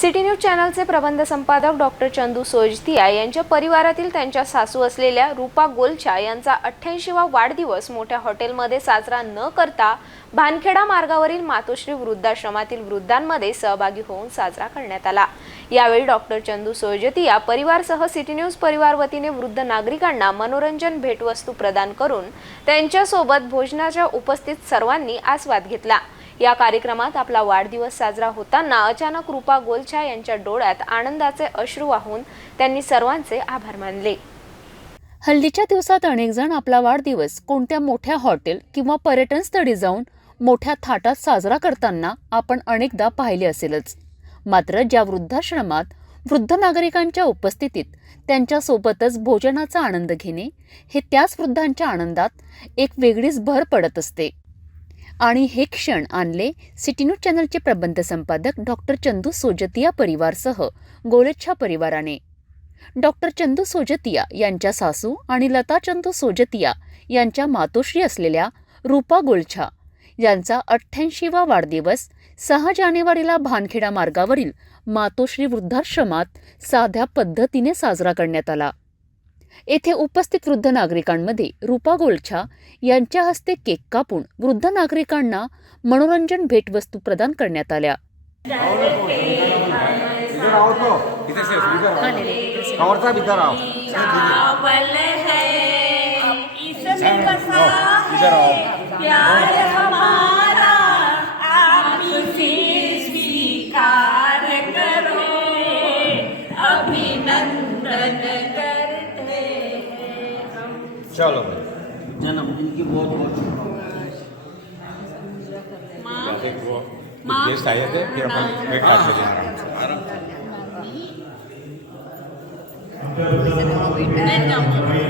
City news चॅनलचे प्रबंध संपादक डॉक्टर चंदू सोजतिया यांच्या परिवारातील त्यांच्या सासू असलेल्या रूपा गोलछा यांचा अठ्ठ्याऐंशीवा वाढदिवस मोठ्या हॉटेलमध्ये साजरा न करता भानखेडा मार्गावरील मातोश्री वृद्धाश्रमातील वृद्धांमध्ये सहभागी होऊन साजरा करण्यात आला. यावेळी डॉक्टर चंदू सोजतिया परिवारसह सिटी न्यूज परिवार वतीने वृद्ध नागरिकांना मनोरंजन भेटवस्तू प्रदान करून त्यांच्यासोबत भोजनाच्या उपस्थित सर्वांनी आस्वाद घेतला. या कार्यक्रमात आपला वाढदिवस साजरा होताना अचानक रूपा गोलछा यांच्या डोळ्यात आनंदाचे अश्रू वाहून त्यांनी सर्वांचे आभार मानले. हल्लीच्या दिवसात अनेक जण आपला वाढदिवस कोणत्या मोठ्या हॉटेल किंवा पर्यटन स्थळी जाऊन मोठ्या थाटात साजरा करताना आपण अनेकदा पाहिले असेलच. मात्र ज्या वृद्धाश्रमात वृद्ध नागरिकांच्या उपस्थितीत त्यांच्यासोबतच भोजनाचा आनंद घेणे हे त्याच वृद्धांच्या आनंदात एक वेगळीच भर पडत असते. आणि हे क्षण आणले सिटी न्यूज चॅनलचे प्रबंध संपादक डॉक्टर चंदू सोजतिया परिवारसह गोलच्छा परिवाराने. डॉक्टर चंदू सोजतिया यांच्या सासू आणि लता चंदू सोजतिया यांच्या मातोश्री असलेल्या रूपा गोलछा यांचा अठ्ठ्याऐंशीवा वाढदिवस सहा जानेवारीला भानखेडा मार्गावरील मातोश्री वृद्धाश्रमात साध्या पद्धतीने साजरा करण्यात आला. येथे उपस्थित वृद्ध नागरिकांमध्ये रूपा गोलछा यांच्या हस्ते केक कापून वृद्ध नागरिकांना मनोरंजन भेटवस्तू प्रदान करण्यात आल्या. चलो भाई। जन्मदिन की बहुत बहुत शुभकामनाएँ आए थे फिर अपन केक काट लेंगे आराम से मैं जाऊँगी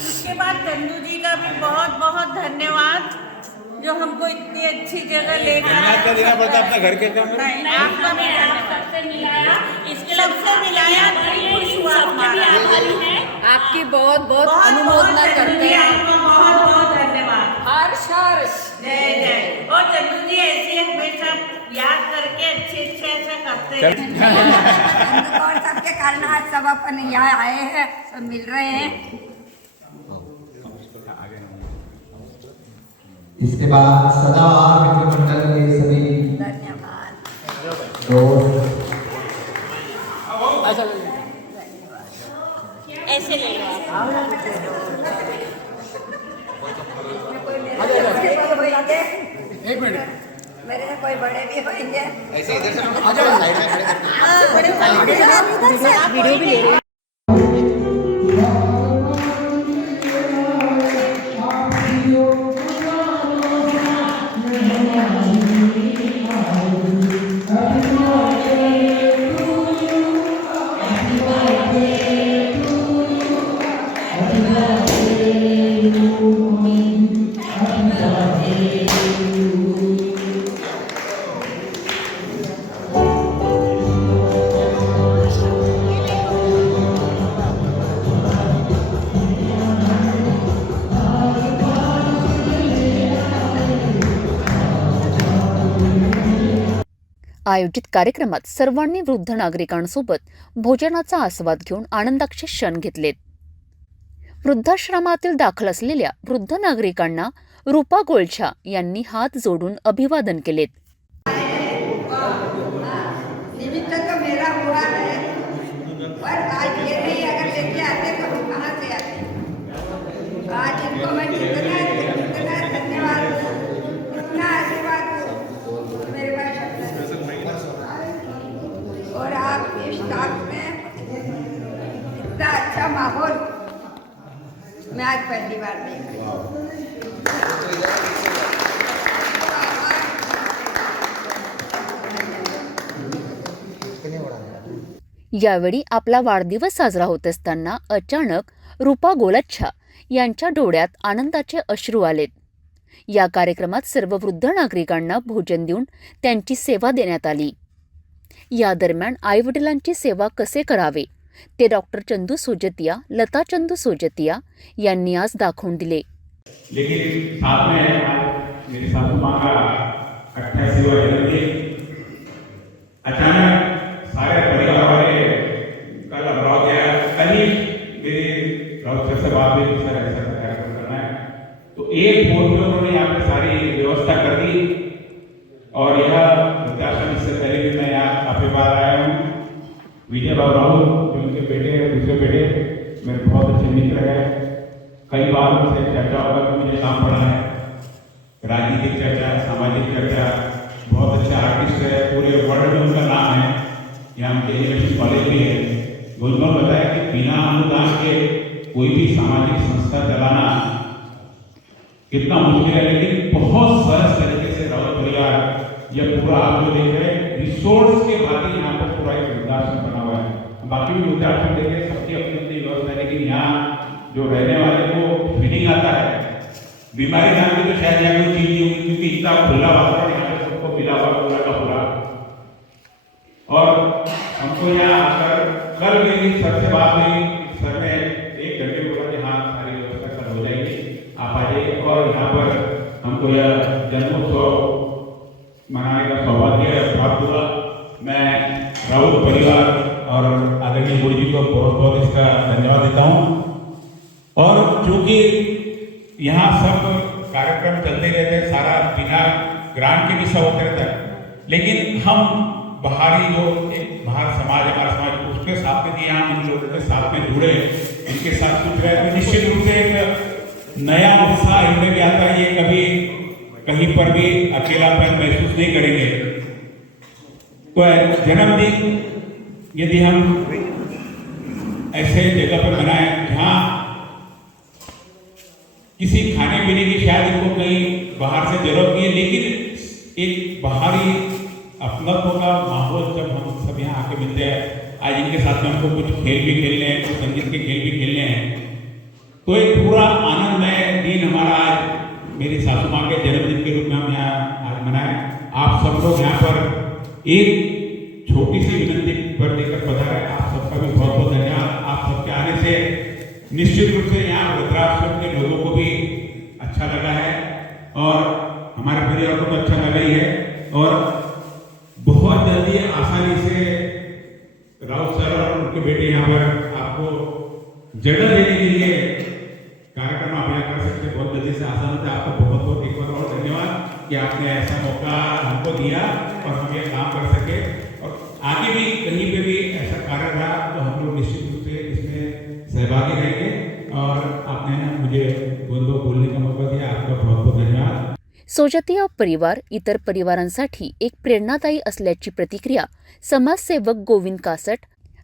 उसके बाद चंदू जी का भी बहुत बहुत धन्यवाद जो हमको इतनी अच्छी जगह लेकर धन्यवाद देना पड़ता अपने घर के काम नहीं आपका भी सबसे मिलाया। इसके सबसे मिलाया खुश हुआ हमारा। आपकी बहुत बहुत बहुत अनुमोदना करते हैं। आपका बहुत बहुत धन्यवाद। हर्ष हर्ष। जय जय। और चंदू जी ऐसे हमेशा याद करके अच्छे अच्छे ऐसा करते हैं। और सबके कारण आज सब अपन यहाँ आए हैं सब मिल रहे हैं। इसके बाद सदा मित्र मंडल के सभी धन्यवाद दोस्त ऐसे ले लो आप। एक मिनट मेरे से कोई बड़े भी होंगे आयोजित कार्यक्रमात सर्वांनी वृद्ध नागरिकांसोबत भोजनाचा आस्वाद घेऊन आनंदाचे क्षण घेतलेत. वृद्धाश्रमातील दाखल असलेल्या वृद्ध नागरिकांना रूपा गोलछा यांनी हात जोडून अभिवादन केलेत निमित्त तो मेरा हुआ है पर आज ये नहीं अगर लेके आते तो हम कहाँ से आते आज इनको मैं कितना कितना धन्यवाद दूं, कितना आशीर्वाद दूं, मेरे पास शब्द नहीं। और आपके स्टाफ में इतना अच्छा माहौल मैं आज पहली बार देख रही हूँ यावेळी आपला वाढदिवस साजरा होत असताना अचानक रूपा गोलच्छा यांच्या डोळ्यात आनंदाचे अश्रू आलेत. या कार्यक्रमात सर्व वृद्ध नागरिकांना भोजन देऊन त्यांची सेवा देण्यात आली. या दरम्यान आईवडिलांची सेवा कसे करावे? ते डॉक्टर चंदू सोजतिया लता चंदू सोजतिया यांनी आज दाखवून दिले. लेकिन साथ में सासू माँ का अट्ठाईसवा जन्मदिन अचानक सारे परिवार वाले कल अमराव गया कल ही मेरे राउत सर से बात हुई सर ऐसा कार्यक्रम करना है। तो एक फ़ोन पे उन्होंने यहाँ पे सारी व्यवस्था कर दी। और यह वृद्धाश्रम इससे पहले भी मैं यहाँ काफ़ी बार आया हूँ। विजय बाबू राहुल जो उनके बेटे हैं, दूसरे बेटे, मेरे बहुत अच्छे मित्र हैं। कई बार उनसे चर्चा कि मुझे काम पड़ा है। राजनीतिक चर्चा, सामाजिक चर्चा, बहुत अच्छे आर्टिस्ट है। पूरे वर्ल्ड में उनका यहाँ उनके यूनिवर्सिटी कॉलेज भी है। उन्होंने बताया कि बिना अनुदान के कोई भी सामाजिक संस्था चलाना कितना मुश्किल है, लेकिन बहुत सरस तरीके से रावत परिवार यह पूरा आप जो देख रहे हैं रिसोर्स के बाद यहाँ पर पूरा एक वृद्धाश्रम बना हुआ है। बाकी भी वृद्धाश्रम देखे, सबकी अपनी अपनी व्यवस्था है, लेकिन यहाँ जो रहने वाले को फीलिंग आता है। बीमारी की तो शायद यहाँ कोई चीज़ नहीं होगी, क्योंकि इतना खुला वातावरण यहाँ पे सबको मिला हुआ पूरा का पूरा हमको यहाँ आकर कल मेरी सर से बात हुई। सर ने एक घंटे बोला कि हाँ सारी व्यवस्था कल हो जाएगी। आप आ जाइए और यहाँ पर हमको यह जन्मोत्सव मनाने का सौभाग्य प्राप्त हुआ मैं राउत परिवार और आदरणीय गुरु जी को बहुत बहुत इसका धन्यवाद देता हूँ। और चूँकि यहाँ सब कार्यक्रम चलते रहते हैं, सारा बिना ग्रांट के भी सब होते रहता है, लेकिन हम बाहरी जो एक बाहर समाज, हमारा समाज, उसके साथ में यहाँ हम लोगों के साथ में जुड़े इनके साथ जुड़ रहे तो निश्चित रूप से एक नया उत्साह इनमें भी आता है। ये कभी कहीं पर भी अकेलापन महसूस नहीं करेंगे। तो जन्मदिन यदि हम ऐसे जगह पर मनाएँ जहाँ किसी खाने पीने की शायद इनको कहीं बाहर से ज़रूरत नहीं है, लेकिन एक बाहरी अपनत्व का माहौल जब हम सब यहाँ आके मिलते हैं, आज इनके साथ में हमको कुछ खेल भी खेलने हैं, कुछ संगीत के खेल भी खेलने हैं तो एक पूरा आनंदमय दिन हमारा आज मेरी सासू माँ के जन्मदिन के रूप में हम यहाँ आज मनाए। आप सब लोग यहाँ पर एक छोटी सी विनती पर लेकर पधारे। आप सबका भी बहुत बहुत धन्यवाद। आप सबके आने से निश्चित रूप से यहाँ रुद्राश्रम के लोगों को भी अच्छा लगा है और हमारे परिवार को अच्छा लगा ही है। और जगह देने के लिए कार्यक्रम आप यहाँ कर सकते बहुत जल्दी से आसान होता है। आपको बहुत बहुत एक बार और धन्यवाद कि आपने ऐसा मौका हमको दिया और हम ये काम कर सके। और आगे भी कहीं पे भी ऐसा कार्य रहा तो हम लोग निश्चित रूप से इसमें सहभागी रहेंगे। और आपने मुझे बोल दो बोलने का मौका दिया। आपका बहुत बहुत धन्यवाद। सोजतीय परिवार इतर परिवारांसाठी एक प्रेरणादायी असल्याची प्रतिक्रिया समाजसेवक गोविंद कासट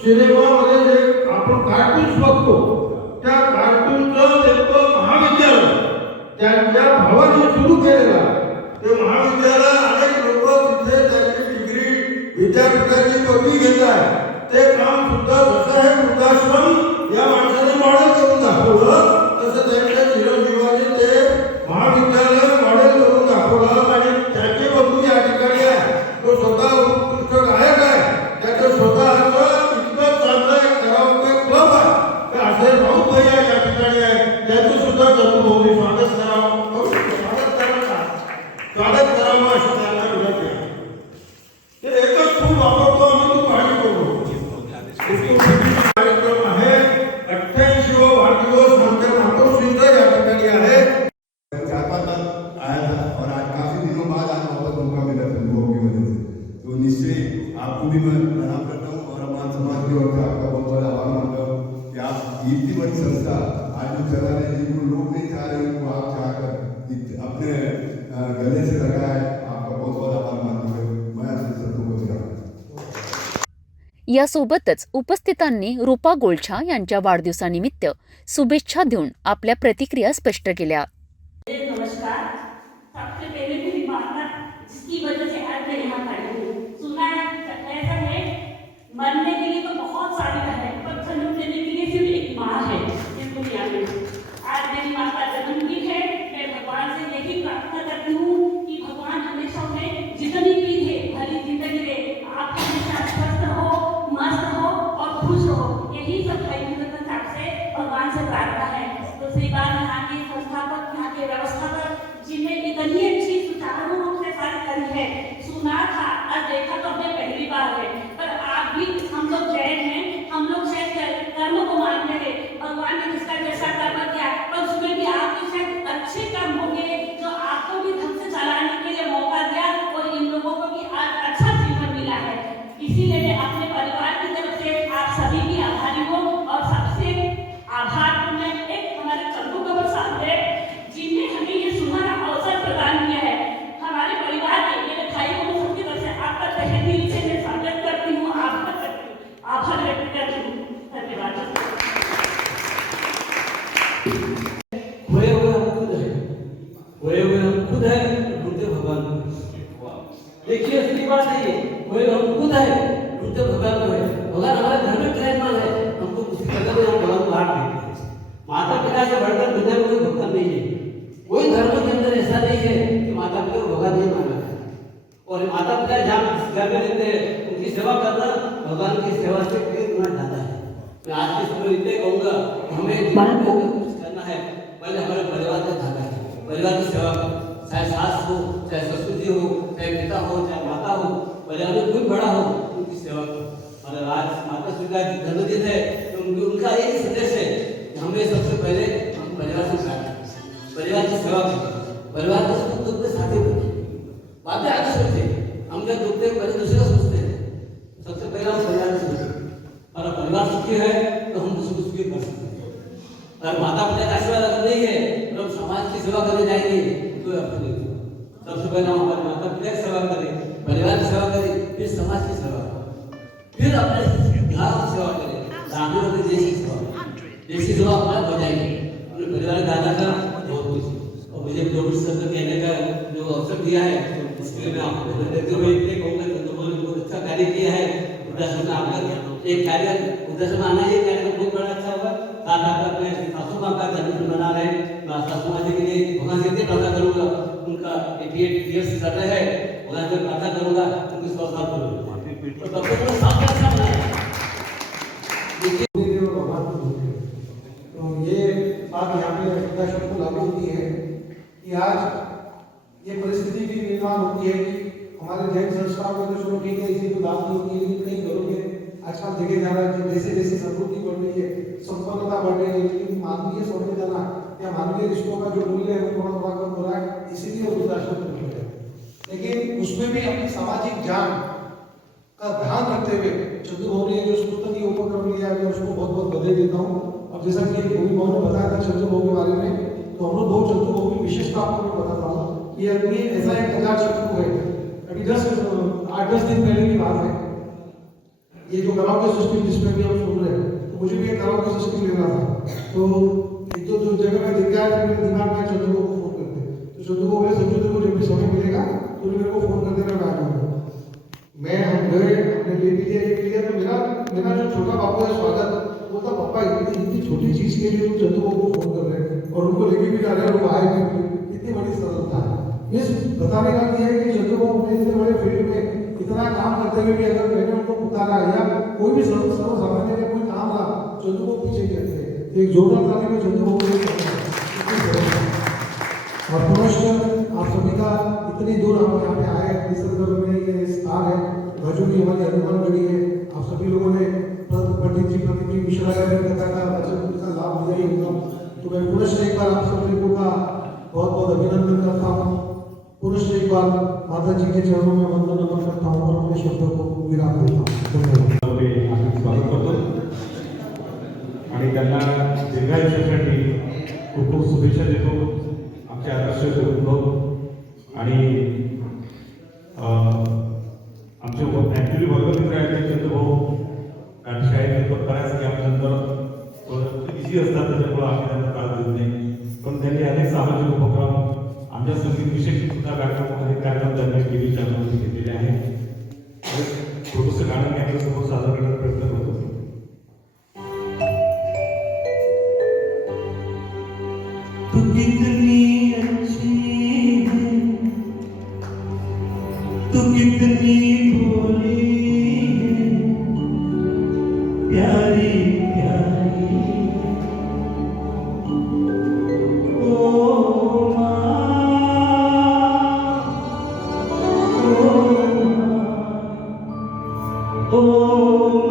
सिनेमामध्ये जे आपण कार्टून्स बघतो. त्या कार्टूनचं नेमकं महाविद्यालय. त्यांच्या भावाने सुरू केलेला ते महाविद्यालय अनेक लोक तिथे त्यांची डिग्री विद्यापीठाची पदवी घेत आहे. ते काम सुद्धा Señor, यासोबतच उपस्थितांनी रूपा गोलछा यांच्या वाढदिवसानिमित्त शुभेच्छा देऊन आपल्या प्रतिक्रिया स्पष्ट केल्या. नमस्कार. माता से बढ़कर दुनिया में कोई भगवान नहीं है। कोई धर्म के अंदर ऐसा नहीं है कि माता पिता को भगवान नहीं माना है और माता पिता जहाँ घर में रहते हैं उनकी सेवा करना भगवान की सेवा से कई गुना ज़्यादा है। मैं आज के समय इतने कहूँगा हमें जीवन में कुछ करना है पहले हमारे परिवार का ध्यान रखें परिवार की सेवा करें। चाहे सास हो चाहे ससुर जी हो चाहे पिता हो चाहे माता हो परिवार में कोई बड़ा हो उनकी सेवा करो। और आज माता पिता की जन्मदिन है तो उनका एक ही संदेश है कि हमें सबसे पहले हम परिवार से करें परिवार की सेवा करें परिवार को सुख दुख में साथी बने बातें आगे सोचते हम जब दुखते हैं पहले दूसरे सोचते हैं। सबसे पहले हम परिवार को सोचते और परिवार सुखी है तो हम दूसरे को सुखी कर सकते हैं। अगर माता पिता का आशीर्वाद अगर नहीं है तो हम समाज की सेवा करने जाएँगे तो नहीं सबसे पहले हम हमारे माता पिता की सेवा करें, परिवार की सेवा करें, फिर समाज की सेवा करें। फिर अपने बिहार की सेवा करें। अपने की सेवा करें की सेवा हमारे हो जाएगी अपने परिवार दादा का बहुत कुछ और मुझे जो कुछ शब्द कहने का जो अवसर दिया है इसके लिए मैं आपको देते हुए इतने कहूँगा कि तुम लोगों ने बहुत अच्छा कार्य किया है। वृद्धाश्रम में आकर एक कार्य वृद्धाश्रम आना ये कार्य बहुत बड़ा अच्छा होगा। साथ आकर अपने सासू माँ का जन्मदिन मना रहे हैं। सासू माँ जी के लिए भगवान से प्रार्थना करूँगा। उनका एटी एट ईयर्स चल रहे भगवान से प्रार्थना करूँगा, उनकी सौ साल पूरे तो तब तक वो सात साल का बनाए देव और भगवान को भूलते हैं। तो ये बात यहाँ पे वृद्धाश्रम को लागू होती है कि आज ये परिस्थिति भी निर्माण होती है कि हमारे जैन संस्थाओं में तो चलो ठीक है, इसी को दान नहीं होती है, लेकिन कई घरों में आजकल देखे जा रहा है कि जैसे जैसे समृद्धि बढ़ रही है, संपन्नता बढ़ रही है, लेकिन मानवीय जाना या मानवीय रिश्तों का जो मूल्य है वो थोड़ा थोड़ा कम हो रहा है, इसीलिए वो वृद्धाश्रम बन रहे हैं। लेकिन उसमें भी अपनी सामाजिक जान का ध्यान रखते हुए चंदू भाऊ ने जो स्तुति उपक्रम लिया मैं उसको बहुत बहुत बधाई देता हूँ। जैसा कि भूमि भाऊ ने बताया था चंदू भाऊ के बारे में तो हम लोग दो चंदू भाऊ की विशेषता आपको मैं बताता हूँ। ये अभी ऐसा एक हज़ार चंदू है। अभी दस, आठ, दस दिन पहले की बात है। ये जो कराओके सिस्टम जिसमें भी हम सुन रहे हैं तो मुझे भी एक कराओके सिस्टम लेना था। तो एक तो जो जगह में दिख गया मेरे दिमाग में चंदू भाऊ को फ़ोन करते तो चंदू भाऊ मेरे समझो को जब भी समय मिलेगा तो मेरे को फ़ोन करते मैं आ मैं हम गए हमने ले लिया ये लिया तो मेरा मेरा जो छोटा बाबू है, स्वागत बोलता, पापा, इतनी इतनी छोटी चीज़ के लिए तुम चंदू को फ़ोन कर रहे हैं और उनको लेके भी जा रहे हैं वो आए भी इतनी बड़ी सरलता है। इस बताने का ये है कि चंदू बाबू ने इतने बड़े फ़ील्ड में इतना काम करते हुए भी अगर मैंने उनको पुकारा या कोई भी सर्व सर्व सामान्य का कोई काम रहा चंदू को पीछे कहते हैं एक जोरदार ताली में चंदू को और पुनश्च आप सभी का इतनी दूर हम यहाँ पे आए निसर्ग में ये स्थान है भजू की हमारी हनुमान गढ़ी है। आप सभी लोगों ने पंडित जी प्रदीप जी मिश्रा का भी कथा का वचन का लाभ लिया ही होगा तो मैं पुनः एक बार आप सब लोगों का बहुत बहुत अभिनंदन करता हूँ पुनः एक बार माता जी के चरणों में वंदन नमन करता हूँ और अपने शब्दों को विराम देता हूँ. धन्यवाद. स्वागत करतो. आणि त्यांना दीर्घायुष्यासाठी खूप खूप शुभेच्छा देतो. आमचे आदर्श कुटुंब आणि अं, आमचे ॲक्च्युली वर्गमित्र आहेत चंद्रभाऊ. बिझी असतात त्याच्यामुळे आम्ही त्यांना त्रास देत नाही. पण त्यांनी अनेक सामाजिक उपक्रम आमच्या संगीत विषयी सुद्धा कार्यक्रम अनेक कार्यक्रम त्यांनी टी व्ही चॅनलवरती घेतलेले आहेत. Oh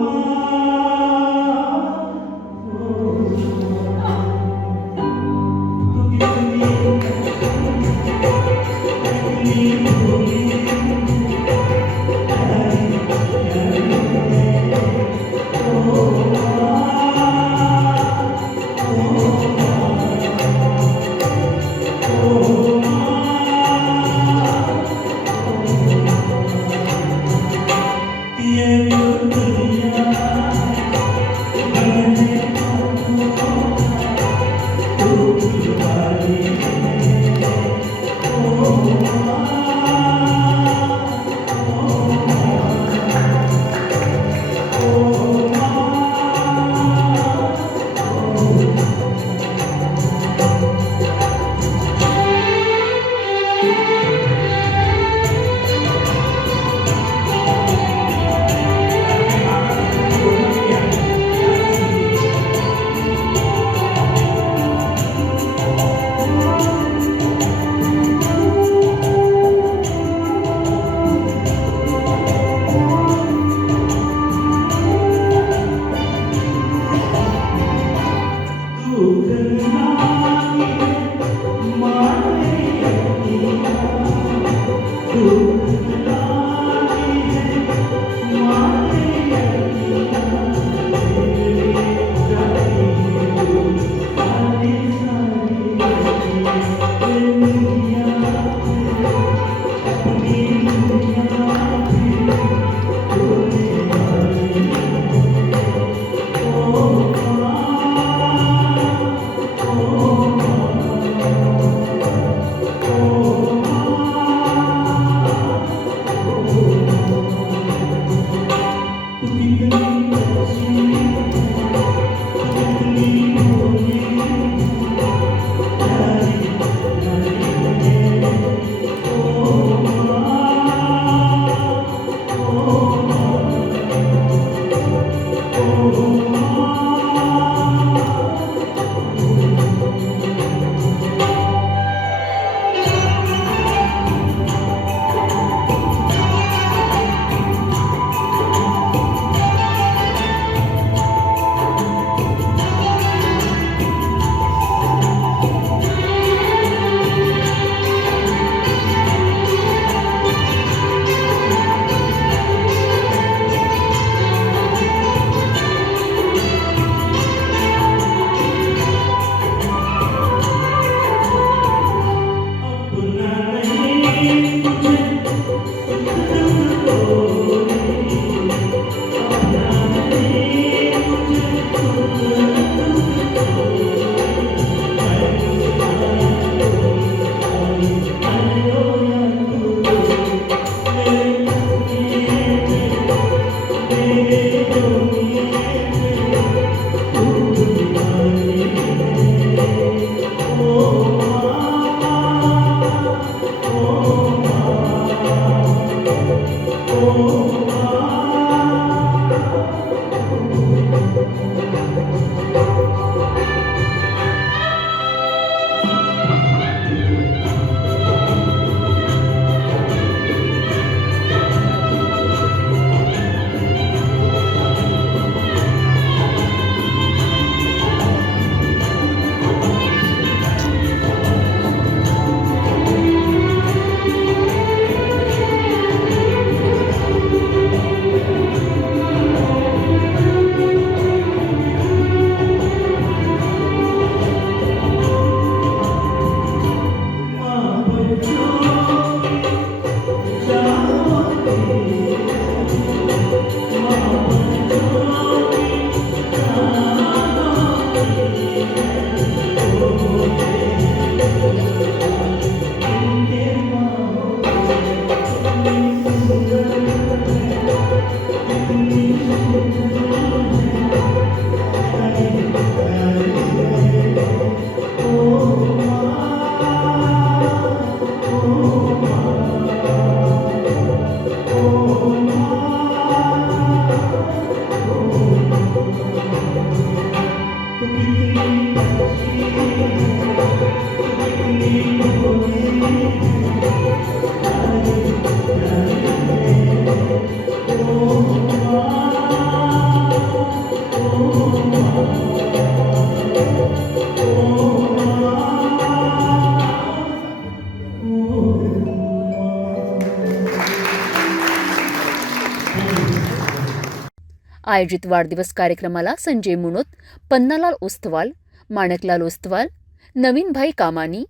आयोजित वाढदिवस कार्यक्रमाला संजय मुनोत पन्नालाल ओस्तवाल माणकलाल ओस्तवाल नवीनभाई कामानी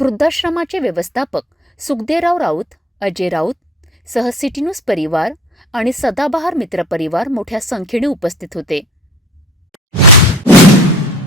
वृद्धाश्रमाचे व्यवस्थापक सुखदेवराव राऊत अजय राऊत सह सिटी परिवार आणि सदाबहार मित्र परिवार मोठ्या संख्येने उपस्थित होते.